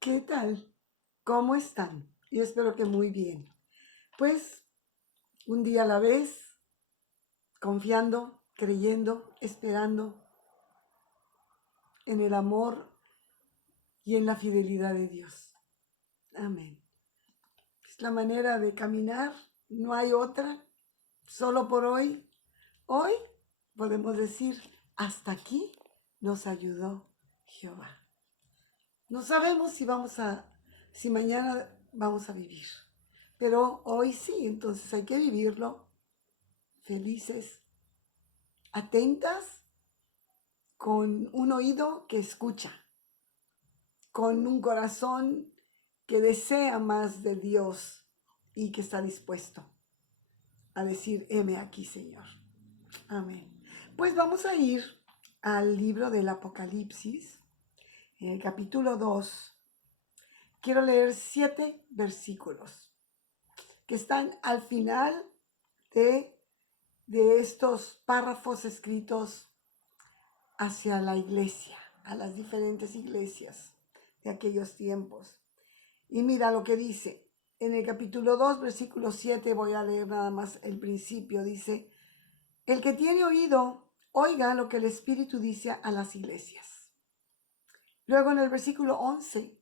¿Qué tal? ¿Cómo están? Yo espero que muy bien. Pues un día a la vez, confiando, creyendo, esperando en el amor y en la fidelidad de Dios. Amén. Es la manera de caminar, no hay otra. Solo por hoy, hoy podemos decir, hasta aquí nos ayudó Jehová. No sabemos si mañana vamos a vivir, pero hoy sí, entonces hay que vivirlo felices, atentas, con un oído que escucha, con un corazón que desea más de Dios y que está dispuesto a decir, heme aquí, Señor. Amén. Pues vamos a ir al libro del Apocalipsis, en el capítulo 2. Quiero leer 7 versículos que están al final de, de estos párrafos escritos hacia la iglesia, a las diferentes iglesias de aquellos tiempos. Y mira lo que dice en el capítulo 2, versículo 7, voy a leer nada más el principio, dice, el que tiene oído, oiga lo que el Espíritu dice a las iglesias. Luego en el versículo 11,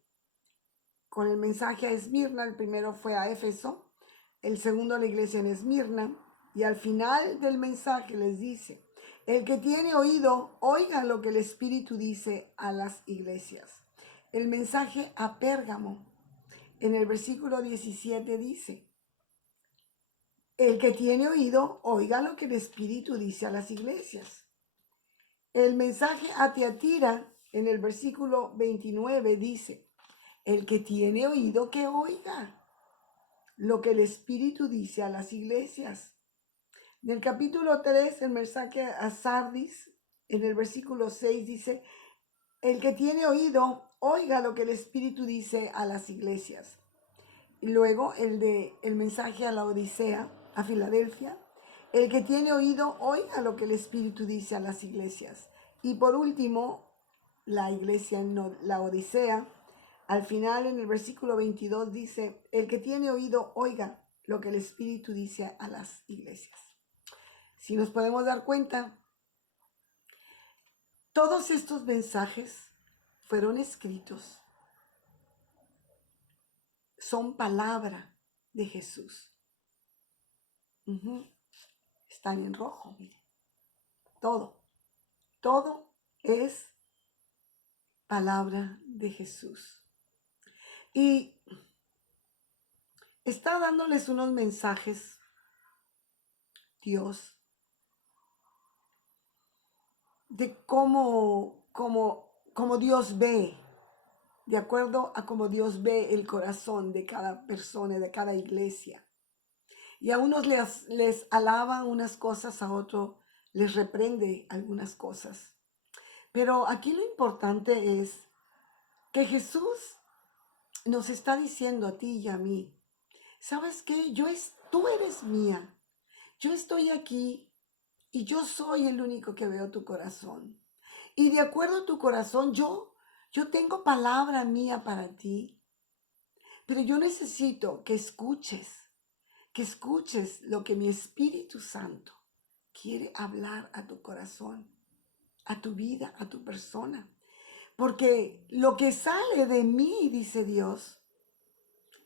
con el mensaje a Esmirna, el primero fue a Éfeso, el segundo a la iglesia en Esmirna, y al final del mensaje les dice, el que tiene oído, oiga lo que el Espíritu dice a las iglesias. El mensaje a Pérgamo, en el versículo 17 dice, el que tiene oído, oiga lo que el Espíritu dice a las iglesias. El mensaje a Tiatira, en el versículo 29 dice, el que tiene oído, que oiga lo que el Espíritu dice a las iglesias. En el capítulo 3, el mensaje a Sardis, en el versículo 6 dice, el que tiene oído, oiga lo que el Espíritu dice a las iglesias. Y luego el mensaje a la Odisea, a Filadelfia, el que tiene oído, oiga lo que el Espíritu dice a las iglesias. Y por último, la iglesia en la Odisea, al final en el versículo 22 dice, el que tiene oído, oiga lo que el Espíritu dice a las iglesias. Si nos podemos dar cuenta, todos estos mensajes fueron escritos, son palabra de Jesús. Están en rojo, miren. Todo es palabra de Jesús. Y está dándoles unos mensajes, Dios, de cómo Dios ve, de acuerdo a cómo Dios ve el corazón de cada persona, de cada iglesia. Y a unos les alaba unas cosas, a otros les reprende algunas cosas. Pero aquí lo importante es que Jesús nos está diciendo a ti y a mí, ¿sabes qué? Tú eres mía. Yo estoy aquí y yo soy el único que veo tu corazón. Y de acuerdo a tu corazón, yo tengo palabra mía para ti. Pero yo necesito que escuches lo que mi Espíritu Santo quiere hablar a tu corazón, a tu vida, a tu persona. Porque lo que sale de mí, dice Dios,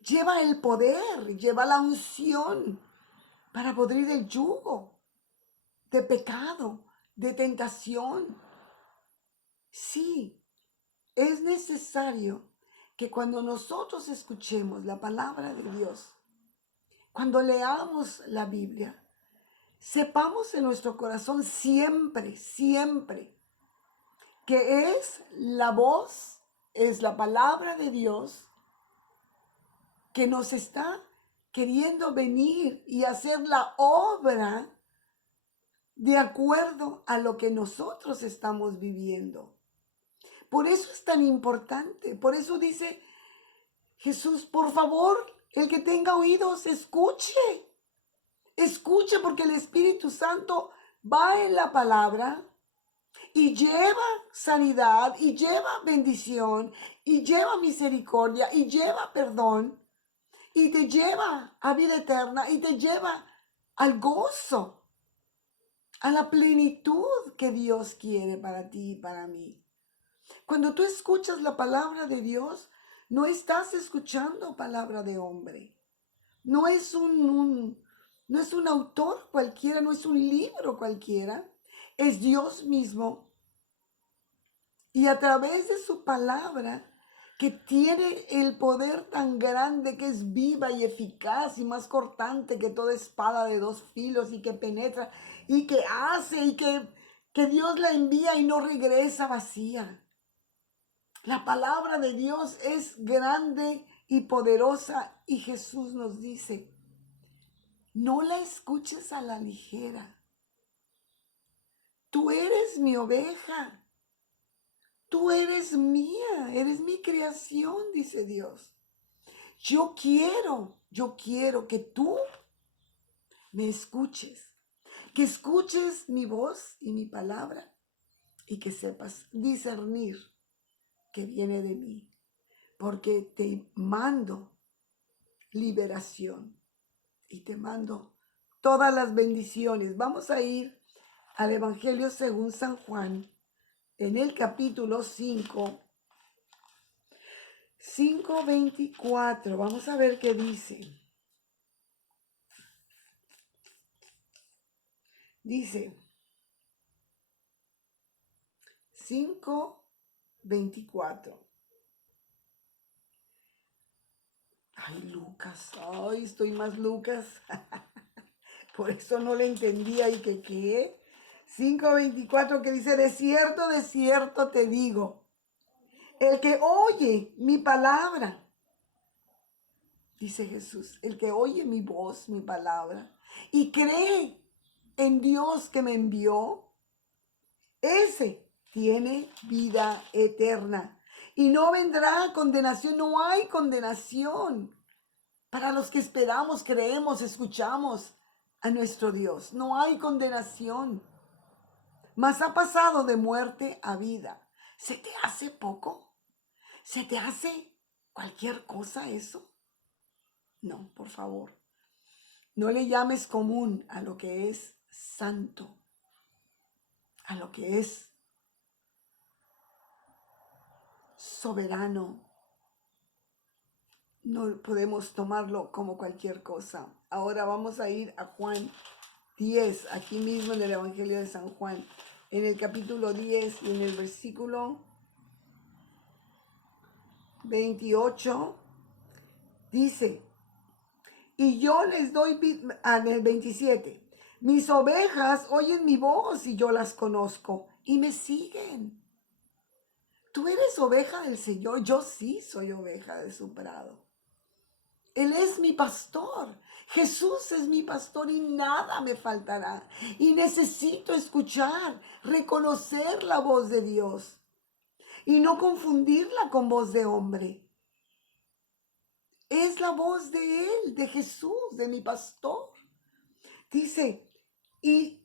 lleva el poder, lleva la unción para podrir el yugo de pecado, de tentación. Sí, es necesario que cuando nosotros escuchemos la palabra de Dios, cuando leamos la Biblia, sepamos en nuestro corazón siempre, siempre, que es la voz, es la palabra de Dios que nos está queriendo venir y hacer la obra de acuerdo a lo que nosotros estamos viviendo. Por eso es tan importante, por eso dice Jesús, por favor, el que tenga oídos, escuche, escuche porque el Espíritu Santo va en la palabra y lleva sanidad, y lleva bendición, y lleva misericordia, y lleva perdón, y te lleva a vida eterna, y te lleva al gozo, a la plenitud que Dios quiere para ti y para mí. Cuando tú escuchas la palabra de Dios, no estás escuchando palabra de hombre. No es no es un autor cualquiera, no es un libro cualquiera. Es Dios mismo. Y a través de su palabra, que tiene el poder tan grande, que es viva y eficaz y más cortante que toda espada de dos filos, y que penetra y que hace, y que Dios la envía y no regresa vacía. La palabra de Dios es grande y poderosa, y Jesús nos dice: no la escuches a la ligera. Tú eres mi oveja. Tú eres mía, eres mi creación, dice Dios. Yo quiero que tú me escuches, que escuches mi voz y mi palabra, y que sepas discernir que viene de mí, porque te mando liberación y te mando todas las bendiciones. Vamos a ir al Evangelio según San Juan, en el capítulo 5:24. Vamos a ver qué dice. Dice 5:24. Ay, Lucas, ay, estoy más Lucas. Por eso no le entendía. ¿Y que qué? 5:24, que dice: de cierto te digo, el que oye mi palabra, dice Jesús, el que oye mi voz, mi palabra, y cree en Dios que me envió, ese tiene vida eterna y no vendrá condenación. No hay condenación para los que esperamos, creemos, escuchamos a nuestro Dios. No hay condenación, mas ha pasado de muerte a vida. ¿Se te hace poco? ¿Se te hace cualquier cosa eso? No, por favor. No le llames común a lo que es santo, a lo que es soberano. No podemos tomarlo como cualquier cosa. Ahora vamos a ir a Juan 10, aquí mismo en el Evangelio de San Juan, en el capítulo 10 y en el versículo 28, dice: y yo les doy, en el 27, mis ovejas oyen mi voz y yo las conozco y me siguen. Tú eres oveja del Señor, yo sí soy oveja de su prado. Él es mi pastor. Jesús es mi pastor y nada me faltará. Y necesito escuchar, reconocer la voz de Dios y no confundirla con voz de hombre. Es la voz de Él, de Jesús, de mi pastor. Dice: y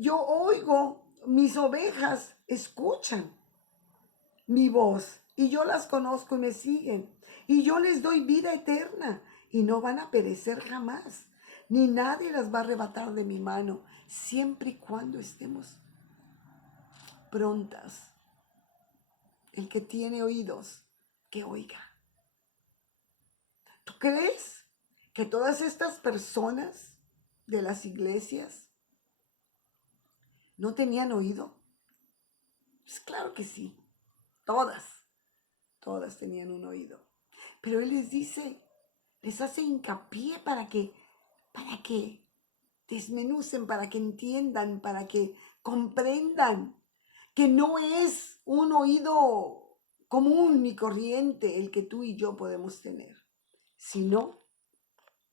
yo oigo, mis ovejas escuchan mi voz y yo las conozco y me siguen. Y yo les doy vida eterna y no van a perecer jamás, ni nadie las va a arrebatar de mi mano, siempre y cuando estemos prontas. El que tiene oídos, que oiga. ¿Tú crees que todas estas personas de las iglesias no tenían oído? Pues claro que sí, todas tenían un oído. Pero Él les dice, les hace hincapié para que desmenucen, para que entiendan, para que comprendan que no es un oído común ni corriente el que tú y yo podemos tener, sino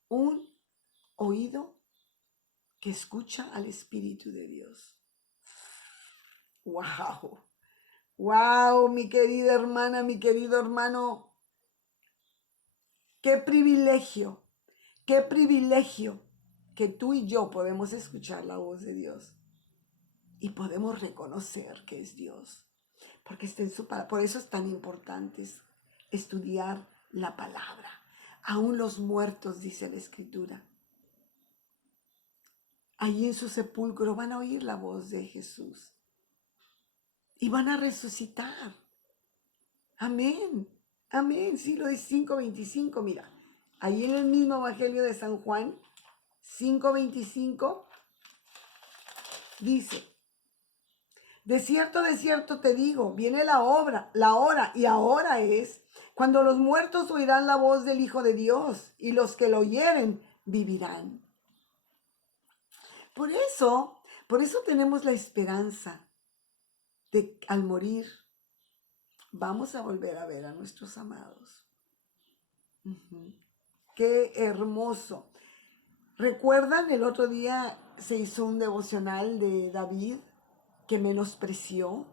un oído que escucha al Espíritu de Dios. ¡Wow! ¡Wow, mi querida hermana, mi querido hermano! ¡Qué privilegio! ¡Qué privilegio que tú y yo podemos escuchar la voz de Dios! y podemos reconocer que es Dios, porque está en su palabra. Por eso es tan importante estudiar la palabra. Aún los muertos, dice la Escritura, allí en su sepulcro van a oír la voz de Jesús y van a resucitar. Amén, amén. Sí, lo es 5:25, mira. Ahí en el mismo Evangelio de San Juan, 5:25, dice: de cierto te digo, viene la hora, y ahora es, cuando los muertos oirán la voz del Hijo de Dios, y los que lo oyeren vivirán. Por eso tenemos la esperanza de al morir vamos a volver a ver a nuestros amados. Ujú. Qué hermoso. ¿Recuerdan? El otro día se hizo un devocional de David que menospreció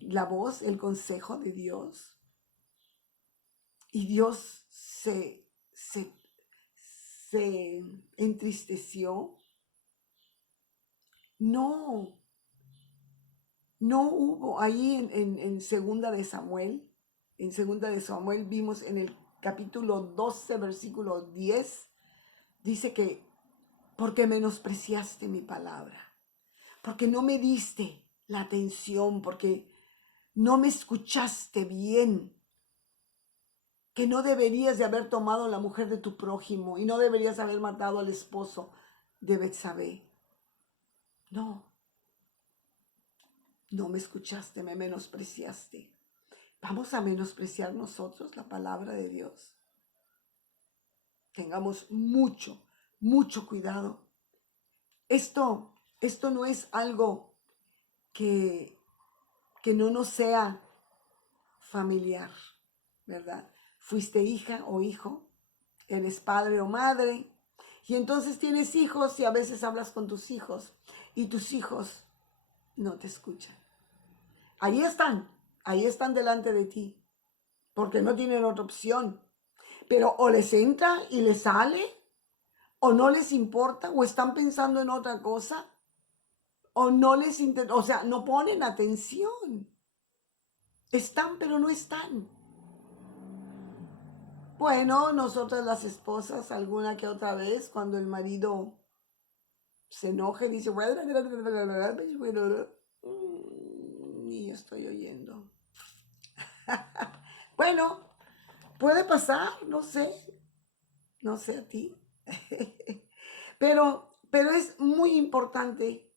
la voz, el consejo de Dios. Y Dios se entristeció. No, no hubo ahí en Segunda de Samuel. En Segunda de Samuel vimos en el capítulo 12, versículo 10, dice que porque menospreciaste mi palabra, porque no me diste la atención, porque no me escuchaste bien, que no deberías de haber tomado la mujer de tu prójimo y no deberías haber matado al esposo de Betsabé. No, no me escuchaste, me menospreciaste. ¿Vamos a menospreciar nosotros la palabra de Dios? Tengamos mucho, mucho cuidado. Esto no es algo que no nos sea familiar, ¿verdad? Fuiste hija o hijo, eres padre o madre, y entonces tienes hijos y a veces hablas con tus hijos y tus hijos no te escuchan. Ahí están delante de ti, porque no tienen otra opción. Pero o les entra y les sale, o no les importa, o están pensando en otra cosa, o no les interesa, o sea, no ponen atención. Están, pero no están. Bueno, nosotras las esposas, alguna que otra vez, cuando el marido se enoja y dice, ni estoy oyendo. Bueno, puede pasar, no sé a ti. Pero es muy importante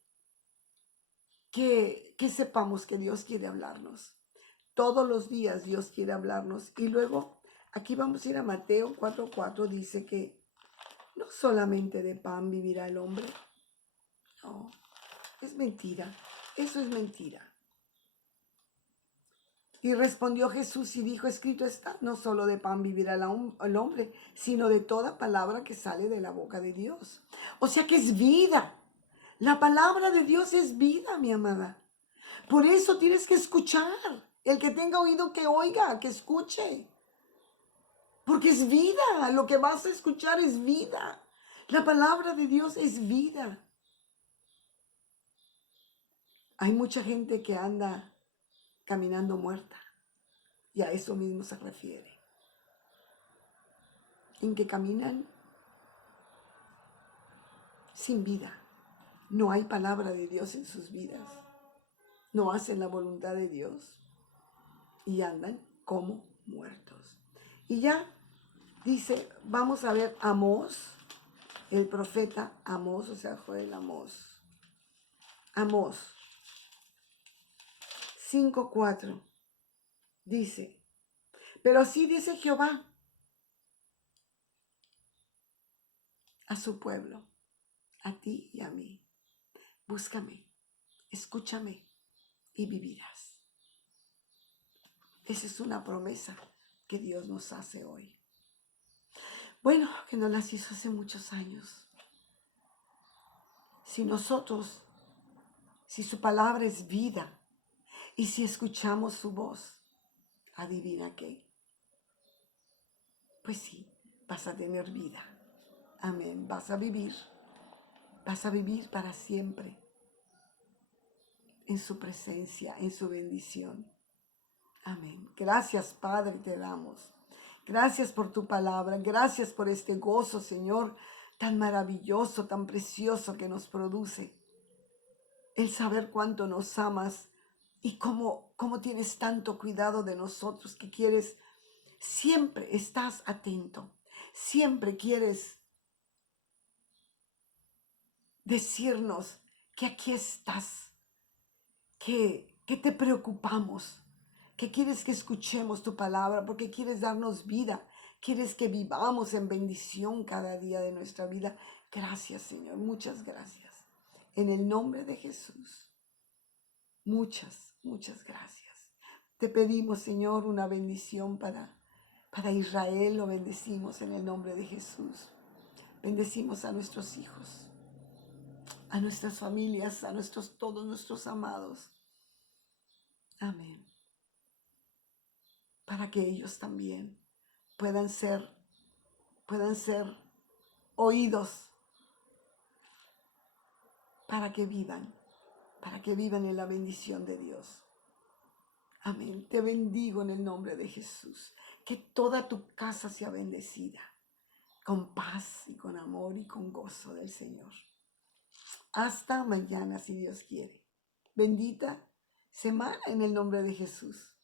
que sepamos que Dios quiere hablarnos. Todos los días Dios quiere hablarnos. Y luego, aquí vamos a ir a Mateo 4:4, dice que no solamente de pan vivirá el hombre. No, es mentira. Eso es mentira. Y respondió Jesús y dijo, escrito está, no solo de pan vivirá el hombre, sino de toda palabra que sale de la boca de Dios. O sea que es vida. La palabra de Dios es vida, mi amada. Por eso tienes que escuchar. El que tenga oído que oiga, que escuche. Porque es vida. Lo que vas a escuchar es vida. La palabra de Dios es vida. Hay mucha gente que anda caminando muerta. Y a eso mismo se refiere. En que caminan sin vida. No hay palabra de Dios en sus vidas. No hacen la voluntad de Dios. Y andan como muertos. Y ya dice, vamos a ver Amós, el profeta Amós, o sea, Joel Amós. Amós 5:4 dice, pero así dice Jehová a su pueblo, a ti y a mí. Búscame, escúchame y vivirás. Esa es una promesa que Dios nos hace hoy. Bueno, que nos las hizo hace muchos años. Si nosotros, si su palabra es vida y si escuchamos su voz, adivina qué. Pues sí, vas a tener vida. Amén. Vas a vivir para siempre. en su presencia, en su bendición. Amén. Gracias, Padre, te damos. Gracias por tu palabra. Gracias por este gozo, Señor, tan maravilloso, tan precioso que nos produce. El saber cuánto nos amas y cómo tienes tanto cuidado de nosotros, que quieres, siempre estás atento. Siempre quieres decirnos que aquí estás, que te preocupamos, que quieres que escuchemos tu palabra, porque quieres darnos vida, quieres que vivamos en bendición cada día de nuestra vida. Gracias, Señor, muchas gracias. En el nombre de Jesús, muchas gracias. Te pedimos, Señor, una bendición para Israel, lo bendecimos en el nombre de Jesús. Bendecimos a nuestros hijos, a nuestras familias, a todos nuestros amados. Amén. Para que ellos también puedan ser oídos, para que vivan en la bendición de Dios. Amén. Te bendigo en el nombre de Jesús. Que toda tu casa sea bendecida, con paz y con amor y con gozo del Señor. Hasta mañana, si Dios quiere. Bendita semana en el nombre de Jesús.